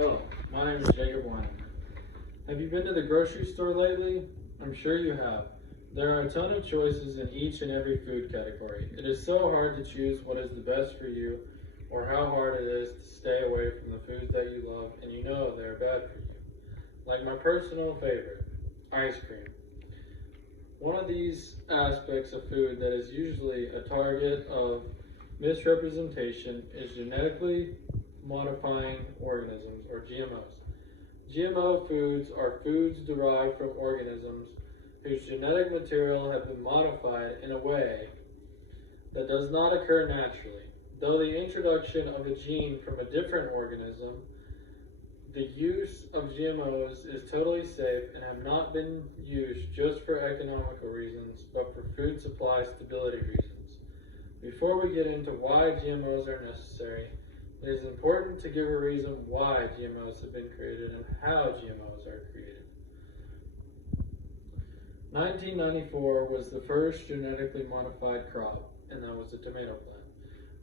Hello, my name is Jacob Weinheimer. Have you been to the grocery store lately? I'm sure you have. There are a ton of choices in each and every food category. It is so hard to choose what is the best for you or how hard it is to stay away from the foods that you love and you know they are bad for you. Like my personal favorite, ice cream. One of these aspects of food that is usually a target of misrepresentation is genetically modifying organisms, or GMOs. GMO foods are foods derived from organisms whose genetic material have been modified in a way that does not occur naturally. Though the introduction of a gene from a different organism, the use of GMOs is totally safe and have not been used just for economical reasons, but for food supply stability reasons. Before we get into why GMOs are necessary, it is important to give a reason why GMOs have been created and how GMOs are created. 1994 was the first genetically modified crop, and that was the tomato plant.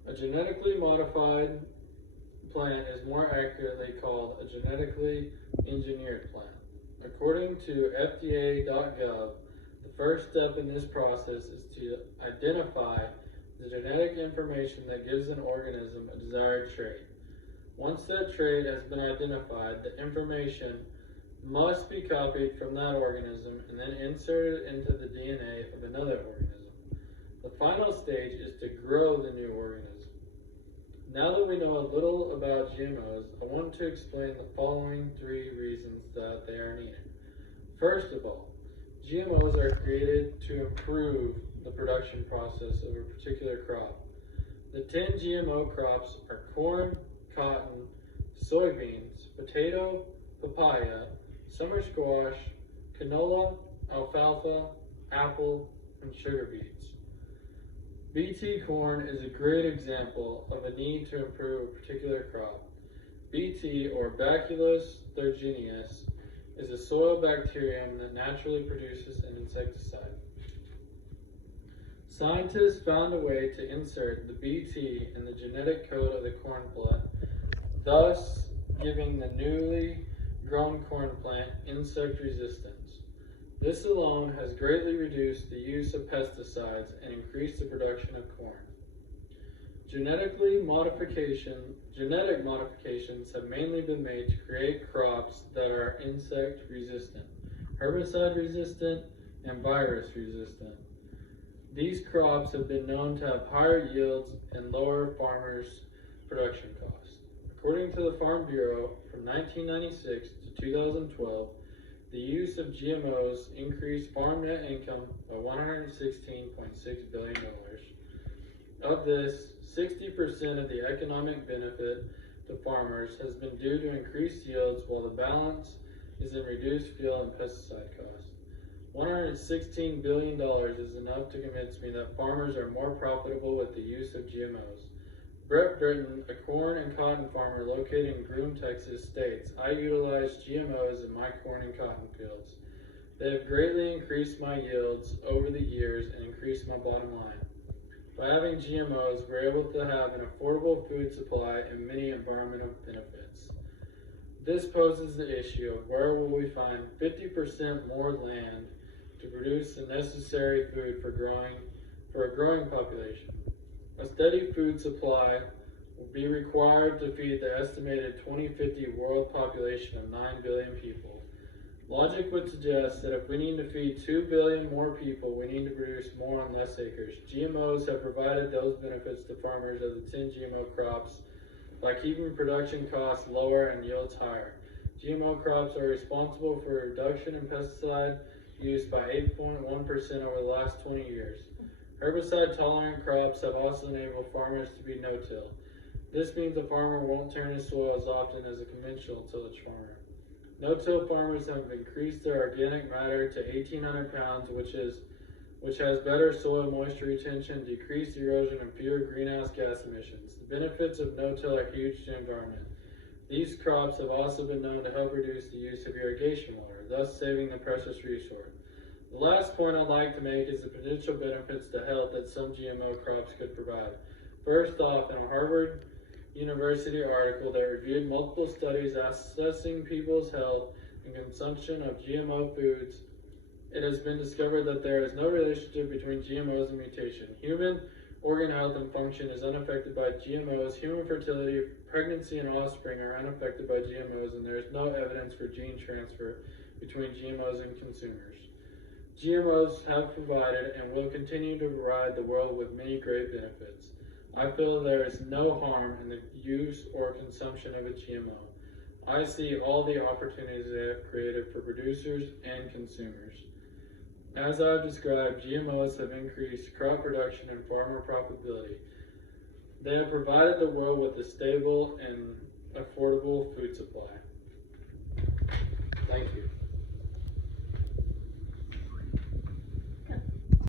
A genetically modified plant is more accurately called a genetically engineered plant. According to FDA.gov, the first step in this process is to identify the genetic information that gives an organism a desired trait. Once that trait has been identified, the information must be copied from that organism and then inserted into the DNA of another organism. The final stage is to grow the new organism. Now that we know a little about GMOs, I want to explain the following 3 reasons that they are needed. First of all, GMOs are created to improve the production process of a particular crop. The 10 GMO crops are corn, cotton, soybeans, potato, papaya, summer squash, canola, alfalfa, apple, and sugar beets. BT corn is a great example of a need to improve a particular crop. BT, or Bacillus thuringiensis, is a soil bacterium that naturally produces an insecticide. Scientists found a way to insert the BT in the genetic code of the corn plant, thus giving the newly grown corn plant insect resistance. This alone has greatly reduced the use of pesticides and increased the production of corn. Genetic modifications have mainly been made to create crops that are insect resistant, herbicide resistant, and virus resistant. These crops have been known to have higher yields and lower farmers' production costs. According to the Farm Bureau, from 1996 to 2012, the use of GMOs increased farm net income by $116.6 billion. Of this, 60% of the economic benefit to farmers has been due to increased yields, while the balance is in reduced fuel and pesticide costs. $116 billion is enough to convince me that farmers are more profitable with the use of GMOs. Brett Britton, a corn and cotton farmer located in Groom, Texas, states, "I utilize GMOs in my corn and cotton fields. They have greatly increased my yields over the years and increased my bottom line. By having GMOs, we're able to have an affordable food supply and many environmental benefits." This poses the issue of where will we find 50% more land to produce the necessary food for a growing population. A steady food supply will be required to feed the estimated 2050 world population of 9 billion people. Logic would suggest that if we need to feed 2 billion more people, we need to produce more on less acres. GMOs have provided those benefits to farmers of the 10 GMO crops by keeping production costs lower and yields higher. GMO crops are responsible for a reduction in pesticide use by 8.1% over the last 20 years. Herbicide-tolerant crops have also enabled farmers to be no-till. This means a farmer won't turn his soil as often as a conventional tillage farmer. No-till farmers have increased their organic matter to 1,800 pounds, which has better soil moisture retention, decreased erosion, and fewer greenhouse gas emissions. The benefits of no-till are huge to the environment. These crops have also been known to help reduce the use of irrigation water, thus saving the precious resource. The last point I'd like to make is the potential benefits to health that some GMO crops could provide. First off, in a Harvard University article that reviewed multiple studies assessing people's health and consumption of GMO foods, it has been discovered that there is no relationship between GMOs and mutation. Human organ health and function is unaffected by GMOs. Human fertility, pregnancy, and offspring are unaffected by GMOs, and there is no evidence for gene transfer between GMOs and consumers. GMOs have provided and will continue to provide the world with many great benefits. I feel there is no harm in the use or consumption of a GMO. I see all the opportunities they have created for producers and consumers. As I've described, GMOs have increased crop production and farmer profitability. They have provided the world with a stable and affordable food supply. Thank you.